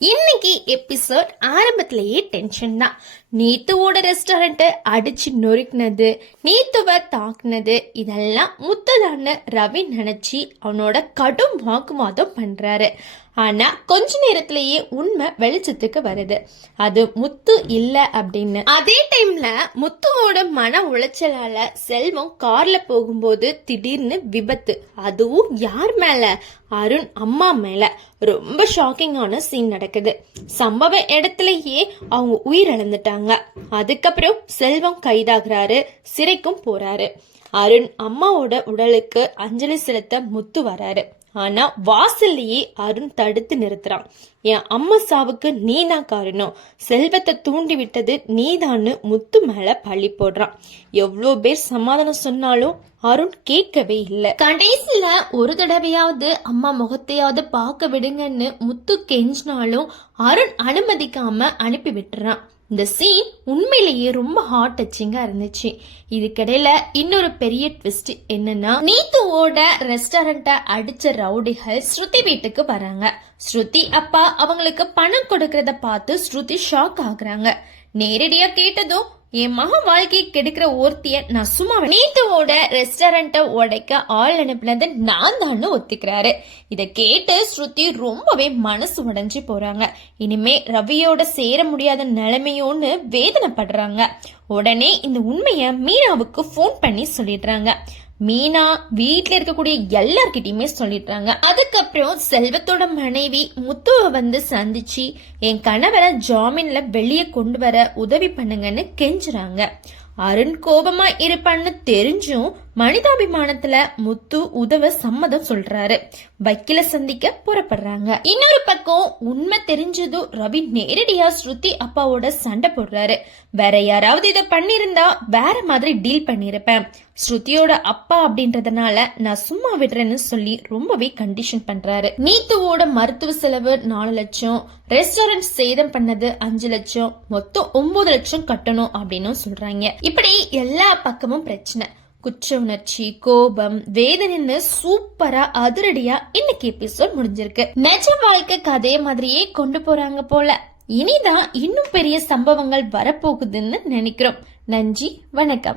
இன்னைக்கு எபிசோட் ஆரம்பத்திலேயே டென்ஷன் தான். நீத்துவோட ரெஸ்டாரண்ட் அடிச்சு நொறுக்கினது, நீத்துவ தாக்குனது, இதெல்லாம் முத்துதான்னு ரவி நினைச்சு அவனோட கடும் வாக்குவாதம் பண்றாரு. ஆனா கொஞ்ச நேரத்திலேயே உண்மை வெளிச்சத்துக்கு வருது, அது முத்து இல்ல அப்படின்னு. அதே டைம்ல முத்துவோட மன உளைச்சலால செல்வம் கார்ல போகும்போது திடீர்னு விபத்து. அதுவும் யார் மேல? அருண் அம்மா மேல. ரொம்ப ஷாக்கிங்கான சீன் நடக்குது. சம்பவ இடத்துலயே அவங்க உயிரிழந்துட்டாங்க. அதுக்கப்புறம் செல்வம் கைதாகிறாரு, சிறைக்கும் போறாரு. அருண் அம்மாவோட உடலுக்கு அஞ்சலி செலுத்த முத்து வராரு. ஆனா வாசல்லையே அருண் தடுத்து நிறுத்துறான். என் அம்மா சாவுக்கு நீதான் காரணம், செல்வத்தை தூண்டி விட்டது நீதான்னு முத்து மேல பழி போடுறான். எவ்வளோ பேர் சமாதானம் சொன்னாலும் அருண் கேட்கவே இல்லை. கடைசியில ஒரு தடவையாவது அம்மா முகத்தையாவது பார்க்க விடுங்கன்னு முத்து கெஞ்சினாலும் அருண் அனுமதிக்காம அனுப்பி விட்டுறான். இந்த சீன் உண்மையிலேயே ரொம்ப ஹார்ட் டச்சிங்கா இருந்துச்சு. இதுக்கிடையில இன்னொரு பெரிய ட்விஸ்ட் என்னன்னா, நீத்துவோட ரெஸ்டாரண்ட அடிச்ச ரவுடிகள் ஸ்ருதி வீட்டுக்கு வராங்க. ஸ்ருதி அப்பா அவங்களுக்கு பணம் கொடுக்கறத பார்த்து ஸ்ருதி ஷாக் ஆகுறாங்க. நேரடியா கேட்டதும் என் மகன் வாழ்க்கையை கெடுக்கிற ஒருத்திய நான் சும்மா நீத்துவோட ரெஸ்டாரண்ட உடைக்க ஆள் அனுப்பினது நான் தான் ஒத்துக்கிறாரு. இத கேட்டு ஸ்ருதி ரொம்பவே மனசு உடைஞ்சு போறாங்க. இனிமே ரவியோட சேர முடியாத நிலைமையோன்னு வேதனைப்படுறாங்க. உடனே இந்த உண்மைய மீனாவுக்கு போன் பண்ணி சொல்லிடுறாங்க. மீனா வீட்டுல இருக்கக்கூடிய எல்லார்கிட்டயுமே சொல்லிடுறாங்க. அதுக்கப்புறம் செல்வத்தோட மனைவி முத்துவ வந்து சந்திச்சு என் கணவரை ஜாமீன்ல வெளியே கொண்டு வர உதவி பண்ணுங்கன்னு கெஞ்சுறாங்க. அருண் கோபமா இருப்பான்னு தெரிஞ்சும் மனிதாபிமானத்துல முத்து உதவ சம்மதம் சொல்றாரு. வக்கீல சந்திக்க புறப்படுறாங்க. இன்னொரு பக்கம் உண்மை தெரிஞ்சதும் ரவி நேரடியா ஸ்ருதி அப்பாவோட சண்டை போடுறாரு. வேற யாராவது இத பண்ணிருந்தா வேற மாதிரி டீல் பண்ணிருப்பேன், ஸ்ருதியோட அப்பா அப்படின்றதுனால நான் சும்மா விடுறேன்னு சொல்லி ரொம்பவே கண்டிஷன் பண்றாரு. நீத்துவோட மருத்துவ செலவு 4 லட்சம், ரெஸ்டாரண்ட் சேதம் பண்ணது 5 லட்சம், மொத்தம் 9 லட்சம் கட்டணும் அப்படின்னு சொல்றாங்க. இப்படி எல்லா பக்கமும் பிரச்சனை, குற்ற உணர்ச்சி, கோபம், வேதனைன்னு சூப்பரா அதிரடியா இன்னைக்கு எபிசோட் முடிஞ்சிருக்கு. நிஜ வாழ்க்கை கதைய மாதிரியே கொண்டு போறாங்க போல. இனிதான் இன்னும் பெரிய சம்பவங்கள் வரப்போகுதுன்னு நினைக்கிறோம். நன்றி, வணக்கம்.